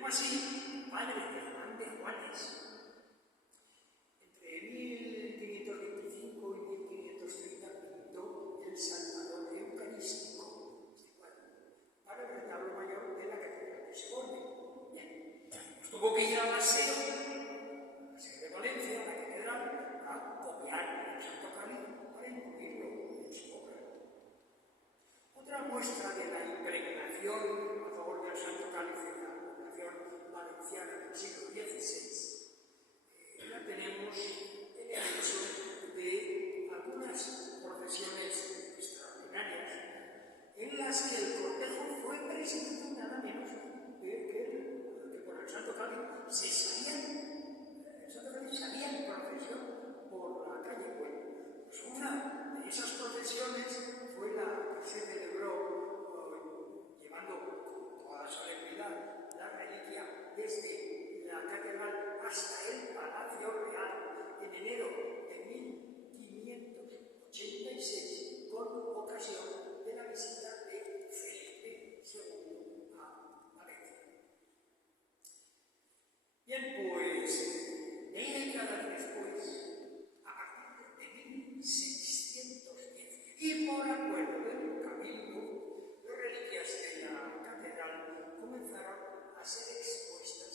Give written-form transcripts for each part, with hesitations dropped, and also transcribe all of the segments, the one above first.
Masí, padre de Juan de Juanes. Entre 1525 y 1530 pintó el Salvador Eucarístico, para el retablo mayor de la Catedral de Segovia. Bien, pues tuvo que ir a la sede de Valencia, la catedral, a copiar el Santo Cáliz para incluirlo en su obra. Otra muestra de la impregnación a favor del Santo Cáliz en la población valenciana del siglo XVI la tenemos en el hecho de algunas procesiones extraordinarias en las que el cortejo fue presidido nada menos que por el Santo Cáliz se salía en procesión por la calle. Bueno, pues una de esas procesiones fue la que se celebró llevando con toda solemnidad la reliquia desde la catedral hasta el Palacio Real en enero de 1586 con ocasión de la visita de Felipe II a Valencia. Bien, pues décadas después, a partir de 1610, y por acuerdo del Cabildo, las reliquias de la catedral comenzaron a ser expuestas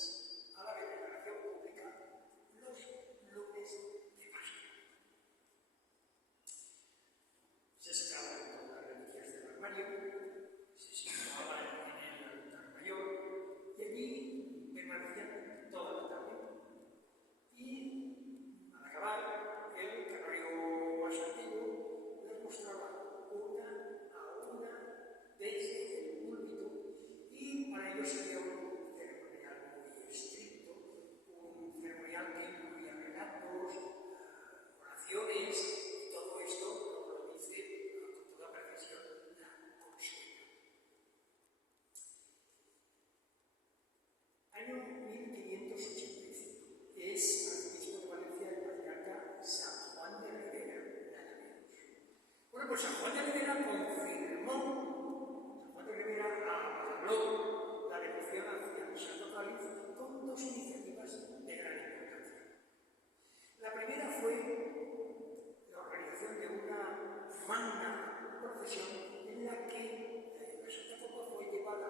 a la veneración pública los lunes de Pascua. Se sacaban todas las reliquias del armario, se situaban en el altar mayor y allí permanecían toda la tarde. Y al acabar, el canónigo más antiguo les mostraba una a una desde el púlpito, y para ello sería un ceremonial muy estricto, un ceremonial que incluía relatos, oraciones, y todo esto lo dice con toda precisión la Consuelo. Año 1585. Es arzobispo de Valencia el patriarca San Juan de Ribera, nada menos. Bueno, pues San Juan de Ribera habló la devoción hacia el Santo Cáliz con dos iniciativas de gran importancia. La primera fue la organización de una magna procesión en la que la Santa Copa fue llevada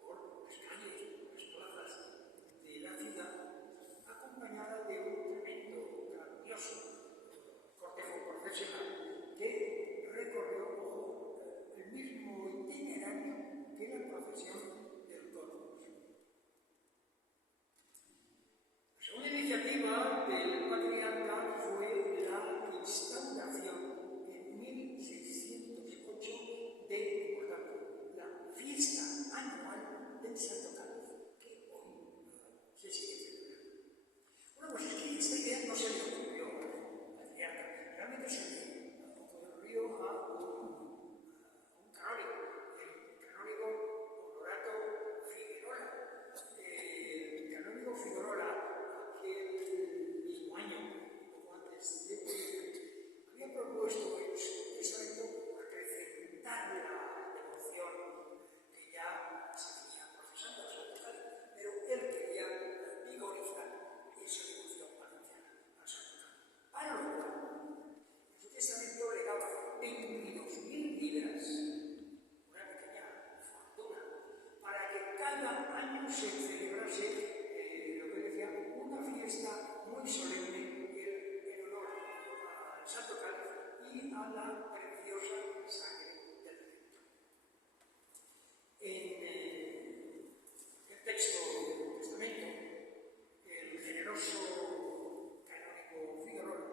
por las calles, por las plazas de la ciudad, acompañada de un tremendo, grandioso cortejo profesional que recorrió el mismo itinerario que la procesión del Corpus. La segunda iniciativa del patriarca fue la instauración en 1608 de, por tanto, la fiesta anual del Santo Cáliz, que hoy se sigue celebrando. Bueno, pues es que esta idea no se le ocurrió al patriarca, realmente se le ocurrió a un canónigo, el canónigo Honorato Figuerola. El canónigo Figuerola, aquel mismo año, poco antes de morir, había propuesto en su testamento acrecentar la devoción que ya se venía profesando al Santo Cáliz, pero él quería vigorizar esa devoción valenciana al Santo Cáliz. Para lo cual, en su testamento le daba 22.000 libras, una pequeña fortuna, para que cada año se celebrase lo que decía, una fiesta muy solemne en honor al Santo Cáliz y a la preciosa sangre del Redentor. En el texto del testamento, el generoso canónigo Figuerola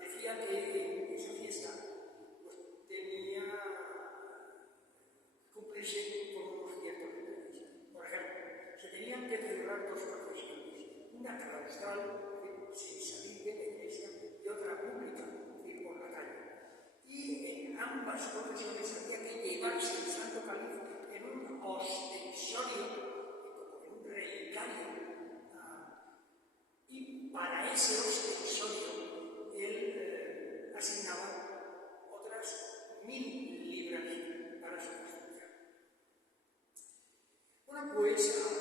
decía que esa fiesta pues, tenía que cumplirse con unos ciertos detalles. Por ejemplo, se tenían que celebrar dos procesiones, una claustral, sin salir de la iglesia, y otra pública, por la calle. Y en ambas procesiones había que llevarse el Santo Cáliz en un ostensorio, como en un relicario, y para ese ostensorio él asignaba otras 1.000 libras para su construcción. Bueno, pues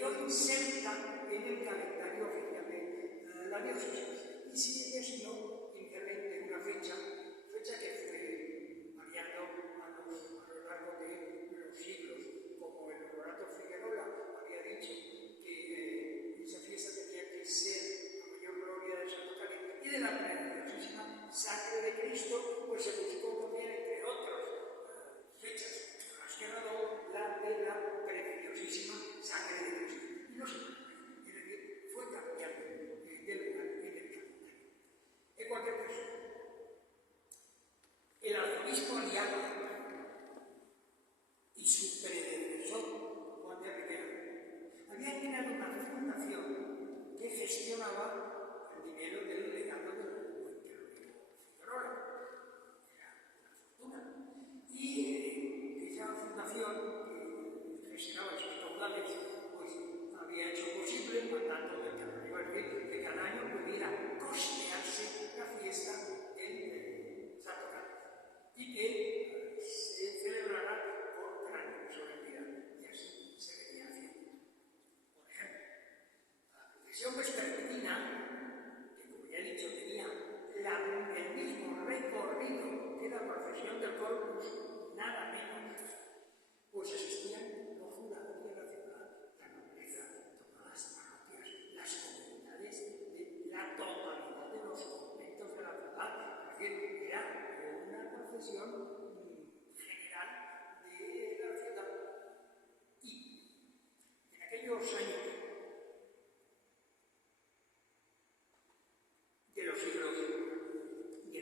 quedó inserta en el calendario oficial de la diócesis y se designó inicialmente una fecha que fue variando a lo largo de los siglos, como el Honorato Figuerola había dicho que esa fiesta tenía que ser la mayor gloria del Santo Cáliz y de la preciosísima sangre de Cristo, pues se buscó también, entre otras fechas, las que ha dado la de la preciosísima sangre de Cristo. Y no se puede, es decir, fue cambiando de lugar en el calendario. En cualquier caso, el arzobispo Aliaga y su predecesor, Juan de Rivera, habían creado una fundación que gestionaba el dinero del legado del buen Figuerola. Era una fortuna. Y esa fundación que gestionaba esos caudales, pues había hecho posible el mandato del canónigo, es decir, que cada año pudiera costearse la fiesta del Santo Cáliz y que se celebrara con gran solemnidad. Y así se venía haciendo. Por ejemplo, la procesión vespertina, que como ya he dicho tenía el mismo recorrido que la procesión del Corpus, nada menos, pues asistían los jurados de la ciudad, la nobleza, todas las parroquias, las comunidades de la totalidad de los conventos de la ciudad. Es decir, era una procesión general de la ciudad. Y en aquellos años de los siglos XVII y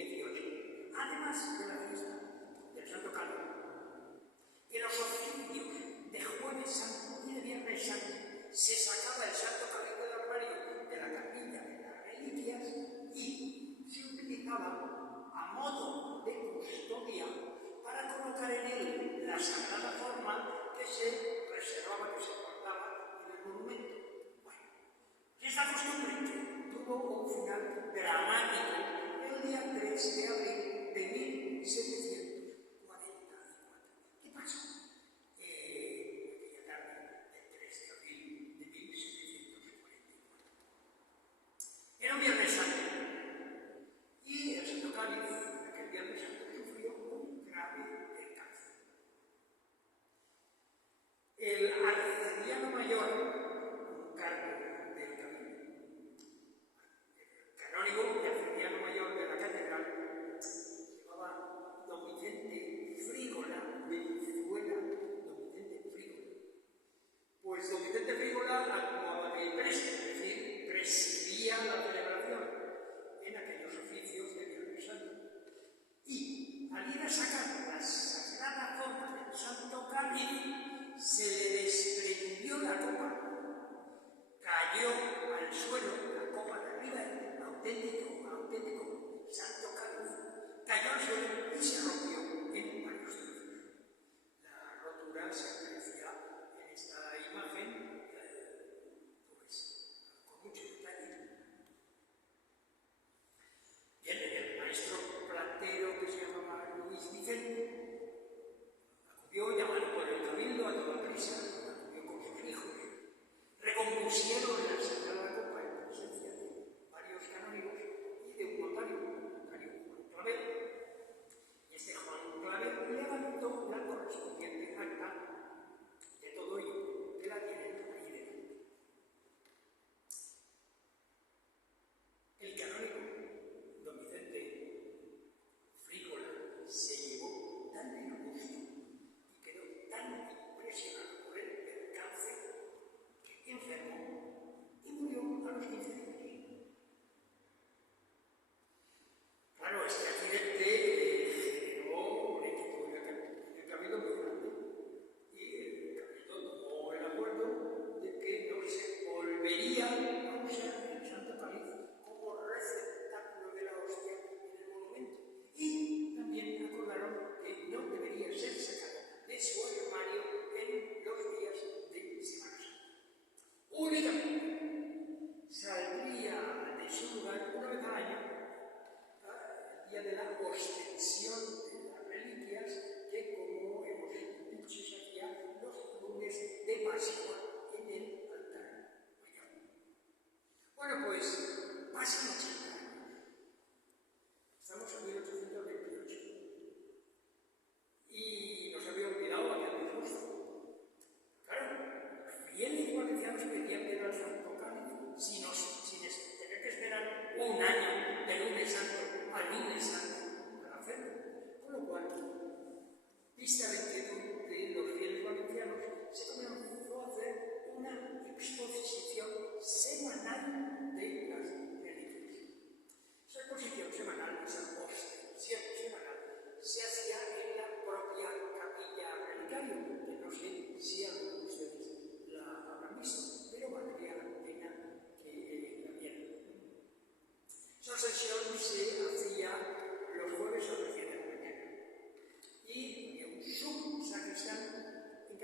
XVIII, además de la fiesta del Santo Cáliz, en los oficios de Jueves Santo y de Viernes Santo se sacaba el Santo Cáliz del armario de la capilla de las reliquias y se utilizaba a modo de custodia para colocar en él la sagrada forma que se reservaba, que se guardaba en el monumento. Bueno, esta costumbre tuvo un final dramático el día 3 de abril de 1744. ¿Qué pasó? Aquella tarde del 3 de abril de 1744. Era un Viernes Santo y el Santo Cáliz, aquel Viernes Santo, sufrió un grave percance. El arcediano mayor, un cargo del camino, canónigo y arcediano mayor de la catedral, llamaba don Vicente Frígola, Venezuela, don Vicente Frígola. Pues don Vicente Frígola actuaba de presto, es decir, presidía la celebración en aquellos oficios de Viernes Santo. Y al ir a sacar la sagrada forma del Santo Cáliz, se le desprendió la copa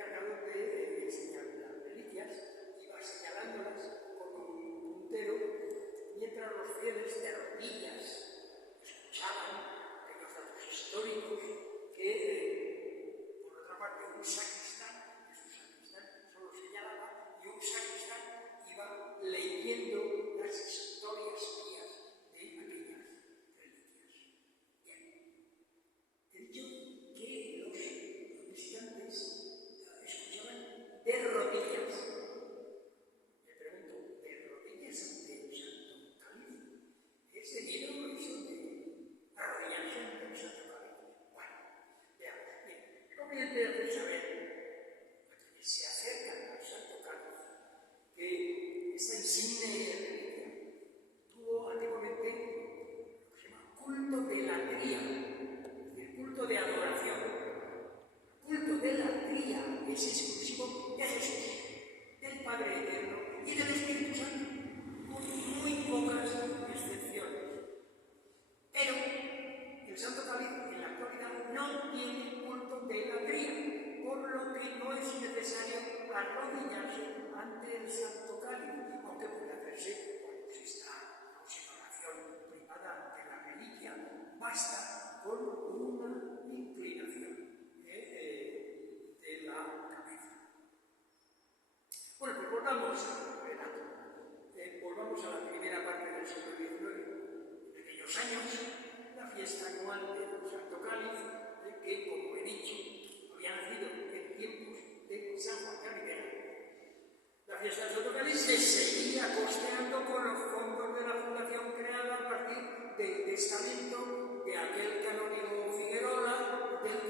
encargado de enseñar las reliquias, iba señalándolas con un puntero, mientras los fieles de rodillas escuchaban aquellos datos históricos que, por otra parte, un sacristán, que su sacristán solo señalaba, y un sacristán iba leyendo las historias mías de aquellas reliquias. Bien, he dicho que los visitantes escuchaban de rodillas. Me pregunto, ¿de rodillas ante el Santo Cáliz? ¿Es debido eso de arrodillarse ante el Santo Cáliz? Bueno, veamos. Bien, es conveniente hacer saber a quienes se acercan al Santo Cáliz que esta insigne reliquia tuvo antiguamente lo que se llama culto de latría, es decir, culto de adoración. Culto de latría es exclusivo de Jesús, del Padre Eterno y del Espíritu Santo, con muy pocas excepciones. Pero el Santo Cáliz en la actualidad no tiene culto de latría, por lo que no es necesario arrodillarse ante el Santo Cáliz, aunque puede hacerse cuando se está en oración privada ante la reliquia, basta con una inclinación de la cabeza. Bueno, pues volvamos al relato. Volvamos a la primera parte del siglo XIX. En aquellos años, la fiesta anual del Santo Cáliz, que, como he dicho, había nacido en tiempos de San Juan de Ribera, la fiesta del Santo Cáliz se seguía costeando con los fondos de la fundación creada a partir del testamento de aquel canónigo Figuerola, del